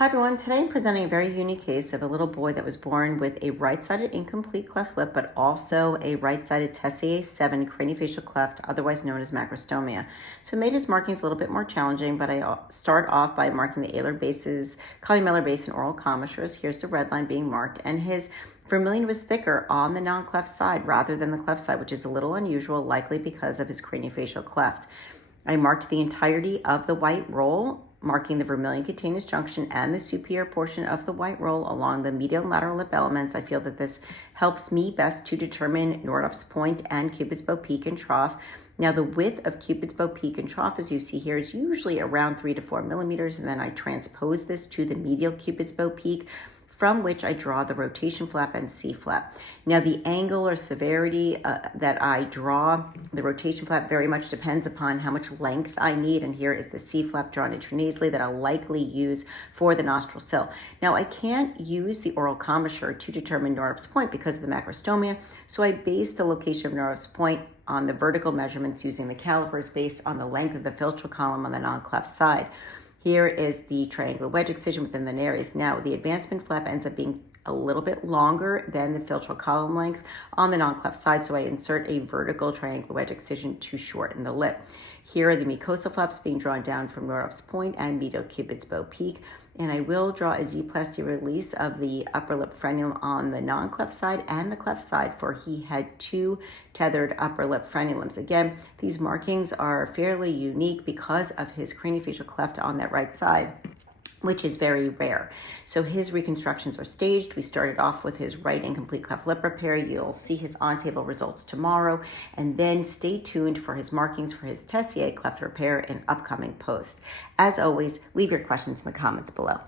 Hi everyone, today I'm presenting a very unique case of a little boy that was born with a right-sided incomplete cleft lip, but also a right-sided Tessier 7 craniofacial cleft, otherwise known as macrostomia. So it made his markings a little bit more challenging, but I start off by marking the alar bases, columellar base, and oral commissures. Here's the red line being marked, and his vermilion was thicker on the non-cleft side rather than the cleft side, which is a little unusual, likely because of his craniofacial cleft. I marked the entirety of the white roll, marking the vermilion cutaneous junction and the superior portion of the white roll along the medial and lateral lip elements. I feel that this helps me best to determine Nordhoff's point and Cupid's bow peak and trough. Now, the width of Cupid's bow peak and trough, as you see here, is usually around 3 to 4 millimeters, and then I transpose this to the medial Cupid's bow peak, from which I draw the rotation flap and C-flap. Now, the angle or severity that I draw the rotation flap very much depends upon how much length I need, and here is the C-flap drawn intranasally that I'll likely use for the nostril sill. Now, I can't use the oral commissure to determine Nordhoff's point because of the macrostomia, so I base the location of Nordhoff's point on the vertical measurements using the calipers based on the length of the filtral column on the non-cleft side. Here is the triangular wedge excision within the nares. Now, the advancement flap ends up being a little bit longer than the filtral column length on the non-cleft side, so I insert a vertical triangular wedge excision to shorten the lip. Here are the mucosal flaps being drawn down from Nordhoff's point and medial Cupid's bow peak, and I will draw a Z-plasty release of the upper lip frenulum on the non-cleft side and the cleft side, for he had 2 tethered upper lip frenulums. Again, these markings are fairly unique because of his craniofacial cleft on that right side, which is very rare. So his reconstructions are staged. We started off with his right incomplete cleft lip repair. You'll see his on-table results tomorrow, and then stay tuned for his markings for his Tessier cleft repair in upcoming posts. As always, leave your questions in the comments below.